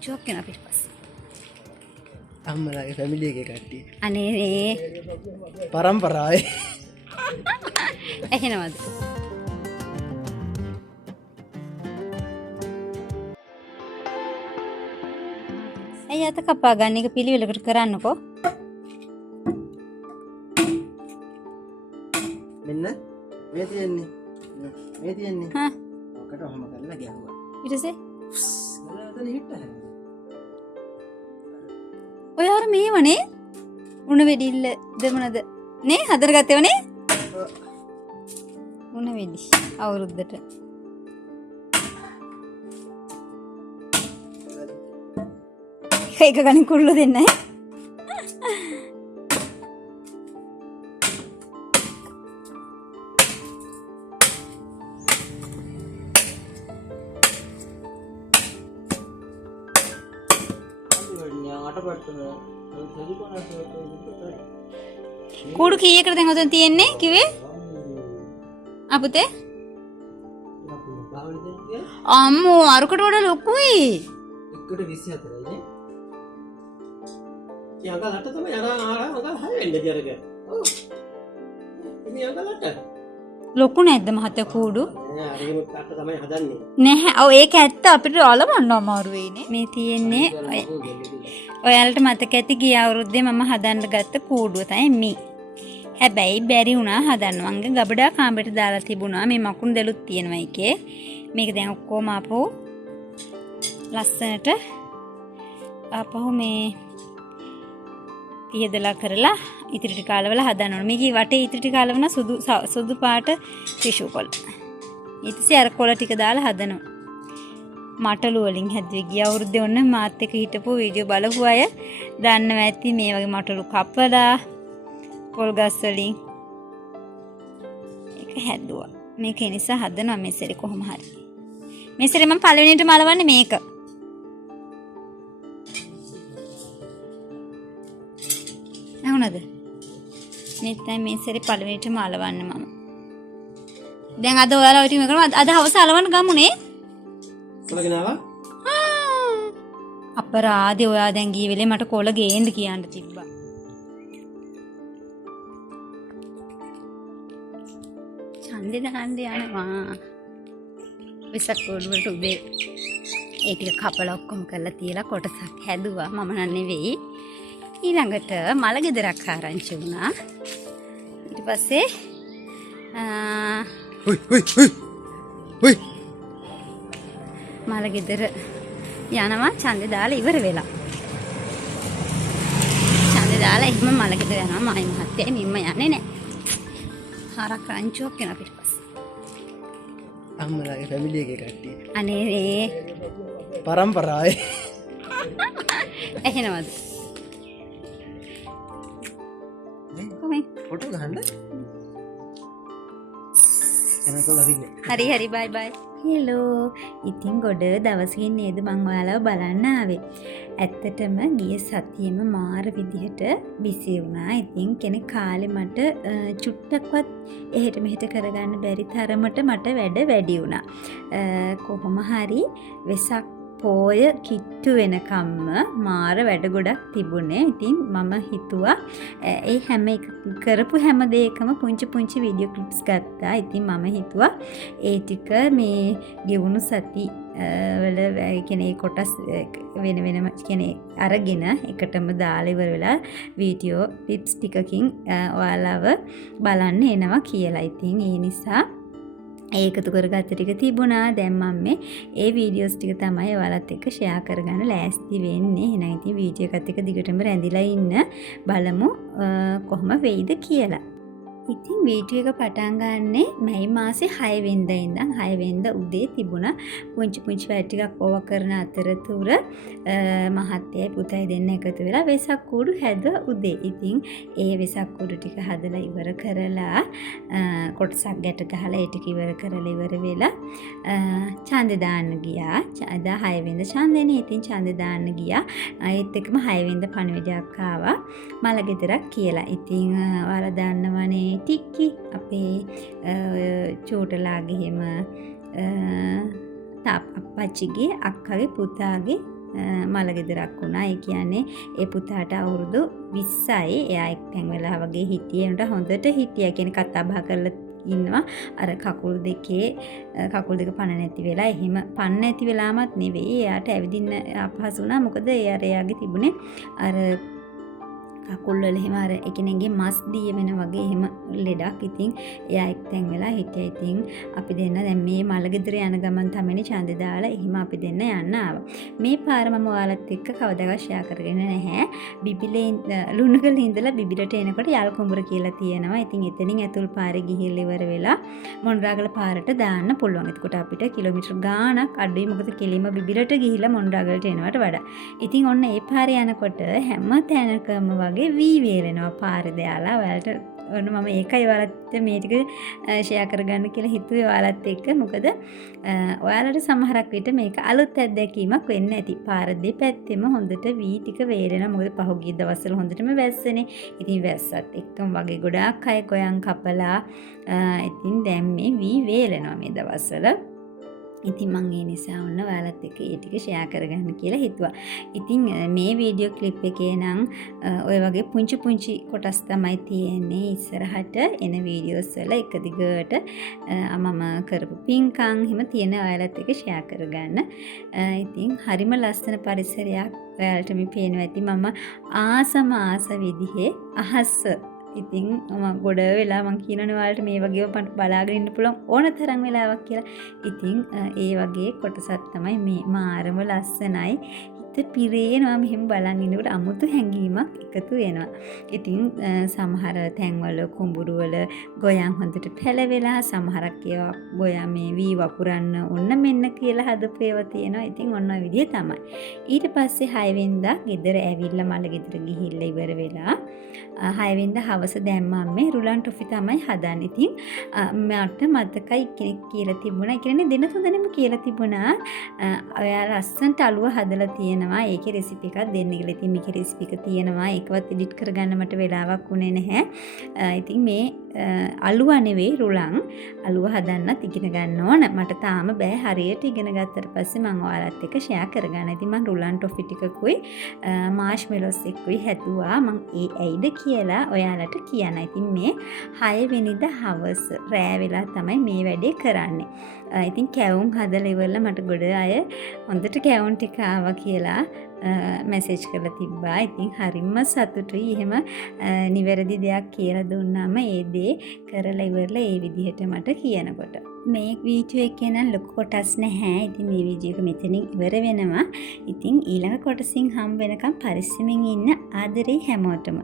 රංචුවක් වෙන පිටපස්සේ. අම්මලාගේ ෆැමිලි එකේ කට්ටිය. අනේ නේ. පරම්පරාවේ. එහෙනවද? ඇයි අත කපා ගන්න එක පිළිවෙලකට කරන්නකෝ. මෙන්න මේ තියෙන්නේ. මේ තියෙන්නේ. හා. ඔකට ඔහම කරලා ගැහුවා. ඊට පස්සේ නේද හිට හැරෙන්නේ. ඔය අර මේවනේ උණ වෙඩිල්ල දෙමනද නේ හදරගත්තේවනේ උණ වෙඩි අවුරුද්දට ඒක ගණන් කුරුල්ල දෙන්න ඈ කූඩු කීයකට දැන් ඔතන තියෙන්නේ කිව්වේ අපුතේ අම්මෝ අරකට වඩා ලොකුයි එක්කට 24යි නේ යංගලට තමයි යංගල 6 වෙන්න ජරක ඔව් මේ යංගලට ලොකු නැද්ද මහත්තයා කූඩු නෑ අර එහෙම අට තමයි හදන්නේ නැහැ ඔව් ඒක ඇත්ත අපිට අලවන්න අමාරු වෙයිනේ මේ තියෙන්නේ ඔයාලට මතක ඇති ගිය අවුරුද්දේ මම හදන්න ගත්ත කූඩුව තමයි මේ හැබැයි බැරි වුණා හදන්න වංග ගබඩා කාමරේට දාලා තිබුණා මේ මකුණු දෙලුත් තියෙනවා එකේ මේක දැන් ඔක්කොම ආපහු ලස්සනට ආපහු මේ පියදලා කරලා ඉතිරි ටික අලවලා හදන්න ඕනේ මේකේ වටේ ඉතිරි ටික අලවන සුදු පාට ටිෂු කොළ ඊට පස්සේ අර කොළ ටික දාලා හදනවා මටලු වලින් හැදුවේ ගිය අවුරුද්දේ ඔන්න මාත් එක්ක හිටපු වීඩියෝ බලපු අය දන්නවා ඇති මේ වගේ මටලු කපලා පොල් ගස් වලින් ඒක හැදුවා මේක නිසා හදනවා මෙසරේ කොහොම හරි මෙසරේ මම පළවෙනියට මලවන්නේ මේක නේද මේ තමයි මෙසරේ පළවෙනියට මලවන්නේ මම දැන් අද ඔයාලා ඔය ටික කරමු අද හවස අලවන්න ගමුනේ කොලගෙන ආවා අපරාධේ ඔයා දැන් ගිය වෙලේ මට කොළ ගේන්න කියන්න තිබ්බා ඡන්දේ දාන්න යනවා විසක් කෝඩ් වලට උදේ ඒ ටික කපලා ඔක්කොම කරලා තියලා කොටසක් හැදුවා මම නන් නෙවෙයි ඊළඟට මල ගෙදරක් ආරංචි වුණා ඊට පස්සේ හොයි මල ගෙදර යනවා ඡන්දේ දාලා ඉවර වෙලා ඡන්දේ දාලා එහෙම මල ගෙදර යනවා මායි මහත්තයා මිම්ම යන්නේ නැහැ හරක් රංචුවක් වෙන පිටපස්සේ අම්මලාගේ ෆැමිලි එකේ කට්ටිය අනේ නේ පරම්පරාවේ එහෙනවද කොහේ ෆොටෝ ගහන්න එනකොට හරි හරි බයි බයි හෙලෝ ඉතින් ගොඩ දවසකින් නේද මං ඔයාලව බලන්න ආවේ ඇත්තටම ගිය සතියේම මාර විදිහට බිසි වුණා ඉතින් කෙනෙක් කාලේ මට චුට්ටක්වත් එහෙට මෙහෙට කරගන්න බැරි තරමට මට වැඩ වැඩි වුණා කොහොම හරි වෙසක් පෝය කිට්ටු වෙනකම්ම මාර වැඩ ගොඩක් තිබුණේ. ඉතින් මම හිතුවා ඒ හැම කරපු හැම දෙයකම පුංචි වීඩියෝ ක්ලිප්ස් ගත්තා. ඉතින් මම හිතුවා ඒ ටික මේ ගෙවුණු සති වල කියන්නේ කොටස් වෙන වෙනම කියන්නේ අරගෙන එකටම දාලා ඉවර වෙලා වීඩියෝ ක්ලිප්ස් ටිකකින් ඔයාලව බලන්න එනවා කියලා. ඉතින් ඒ නිසා ඒකතු කරගත්ත ටික තිබුණා. දැන් මම මේ වීඩියෝස් ටික තමයි ඔයාලත් එක්ක ෂෙයා කරගන්න ලෑස්ති වෙන්නේ. එහෙනම් ඉතින් වීඩියෝ එකත් එක්ක දිගටම රැඳිලා ඉන්න බලමු කොහොම වෙයිද කියලා. ඉතින් වීඩියෝ එක පටන් ගන්නෙ මැයි මාසේ 6 වෙනිදා ඉඳන් 6 වෙනිදා උදේ තිබුණා. පුංචි වැඩ ටිකක් ඕවා කරන අතරතුර මහත්තයයි පුතයි දෙන්න එකතු වෙලා වෙසක් කූඩු හැදුවා උදේ. ඉතින් ඒ වෙසක් කූඩු ටික හදලා ඉවර කරලා කොටසක් ගැට ගහලා ඒ ටික ඉවර කරලා ඉවර වෙලා ඡන්දේ දාන්න ගියා. අද 6 වෙනිදා ඡන්දේනේ. ඉතින් ඡන්දේ දාන්න ගියා. ඒත් එක්කම 6 වෙනිදා පණිවිඩයක් ආවා මල ගෙදරක් කියලා. ඉතින් ඔයාලා දන්නවනේ ටික්කි අපේ චෝටලාගේ එහෙම අප්පච්චිගේ අක්කගේ පුතාගේ මලගෙදරක් වුණා. ඒ කියන්නේ ඒ පුතාට අවුරුදු 20යි. එයා එක් තැන් වෙලා වගේ හිටියේ. උන්ට හොඳට හිටියා. කියන්නේ කතා බහ කරලා ඉන්නවා. අර කකුල් දෙක පණ නැති වෙලා එහෙම පණ නැති වෙලාමත් නෙවෙයි. එයාට ඇවිදින්න අපහසු වුණා. මොකද එයාගේ තිබුණේ අර කකුල් වල එහෙම අර එකිනෙකගේ මස් දිය වෙන වගේ එහෙම ලෙඩක්. ඉතින් එයා එක්තැන් වෙලා හිටියා. ඉතින් අපි දෙන්න දැන් මේ මලගෙදර යන ගමන් තමයි ඡන්දේ දාලා එහෙම අපි දෙන්න යන්න ආවා. මේ පාර මම ඔයාලත් එක්ක කවදාවත් ෂෙයා කරගෙන නැහැ. බිබිලේ ලුණුගල ඉඳලා බිබිලට එනකොට යල් කුඹුර කියලා තියෙනවා. ඉතින් එතනින් ඇතුල් පාරේ ගිහිල්ලා ඉවර වෙලා මොණරාගල පාරට දාන්න පුළුවන්. එතකොට අපිට කිලෝමීටර් ගාණක් අඩුයි. මොකද කෙලින්ම බිබිලට ගිහිල්ලා මොණරාගලට එනවට වඩා. ඉතින් ඔන්න ඒ පාරේ යනකොට හැම තැනකම වගේ වී වේලෙනවා පාර දාලා. ඔයාලට ඔන්න මම ඒකයි ඔයාලට මේ ටික ෂෙයා කරගන්න කියලා හිතුවේ ඔයාලත් එක්ක. මොකද ඔයාලට සමහරක් විට මේක අලුත් අත්දැකීමක් වෙන්න ඇති. පාර දෙපැත්තෙම හොඳට වී ටික වේලෙනවා. මොකද පහුගිය දවස්වල හොඳටම වැස්සනේ. ඉතින් වැස්සත් එක්කම වගේ ගොඩාක් අය කොයන් කපලා ඉතින් දැන් මේ වී වේලෙනවා මේ දවස්වල. ඉතින් මම ඒ නිසා ඔන්න ඔයාලත් එක්ක ඒ ටික ෂෙයා කරගන්න කියලා හිතුවා. ඉතින් මේ වීඩියෝ ක්ලිප් එකේ නම් ඔය වගේ පුංචි කොටස් තමයි තියෙන්නේ. ඉස්සරහට එන වීඩියෝස් වල එක දිගට මම කරපු පින්කම් හිම තියෙන ඔයාලත් එක්ක ෂෙයා කරගන්න. ඉතින් හරිම ලස්සන පරිසරයක් ඔයාලට මේ පේනවා ඇති. මම ආස විදිහේ අහස ඉතින් ගොඩ වෙලා මං කියනනේ ඔයාලට මේ වගේව බලාගෙන ඉන්න පුළුවන් ඕන තරම් වෙලාවක් කියලා. ඉතින් ඒ වගේ කොටසක් තමයි මේ මාරම ලස්සනයි. හිත පිරේනවා මෙහෙම බලන් ඉන්නකොට අමුතු හැඟීමක් එකතු වෙනවා. ඉතින් සමහර තැන්වල කුඹුරු වල ගොයන් හොඳට පැලවෙලා සමහරක් ඒවා ගොයා මේ වී වපුරන්න ඔන්න මෙන්න කියලා හදපු ඒවා තියෙනවා. ඉතින් ඔන්න ඔය විදිය තමයි. ඊට පස්සේ 6 වෙනිදා ගෙදර ඇවිල්ලා මල ගෙදර ගිහිල්ලා ඉවර වෙලා 6 වෙනිදා හවස දැම්මම මේ රුලන් ටොෆි තමයි හදන්නේ. ඉතින් මට මතකයි කෙනෙක් කියලා තිබුණා. ඒ කියන්නේ දෙන තුනදෙනෙම කියලා තිබුණා. ඔයා ලස්සනට අලුව හදලා තියෙනවා. ඒකේ රෙසිපි එකක් දෙන්න කියලා. ඉතින් මේකේ රෙසිපි එක තියෙනවා. ඒකවත් එඩිට් කරගන්න මට වෙලාවක් උනේ නැහැ. ඉතින් මේ අලුව නෙවෙයි රුලන්. අලුව හදන්නත් ඉගෙන ගන්න ඕන. මට තාම බෑ හරියට ඉගෙන ගත්තට පස්සේ මම ඔයාලත් එක්ක ෂෙයා කරගන්න. ඉතින් මම රුලන් ටොෆි ටිකකුයි මාෂ්මෙලෝස් එක්කුයි හැදුවා. මම ඒ ඇයිද කියලා ඔයාලට කියන්න. ඉතින් මේ 6 වෙනිදා හවස රෑ වෙලා තමයි මේ වැඩේ කරන්නේ. ඉතින් කැවුම් හදලා ඉවරලා මට ගොඩ අය හොඳට කැවුම් ටික ආවා කියලා මැසේජ් කරලා තිබ්බා. ඉතින් හරිම සතුටුයි. එහෙම නිවැරදි දෙයක් කියලා දුන්නාම ඒ දේ කරලා ඉවරලා ඒ විදිහට මට කියනකොට. මේ වීඩියෝ එකේ නම් ලොකු කොටස් නැහැ. ඉතින් මේ වීඩියෝ එක මෙතනින් ඉවර වෙනවා. ඉතින් ඊළඟ කොටසින් හම් වෙනකම් පරිස්සමින් ඉන්න ආදරේ හැමෝටම.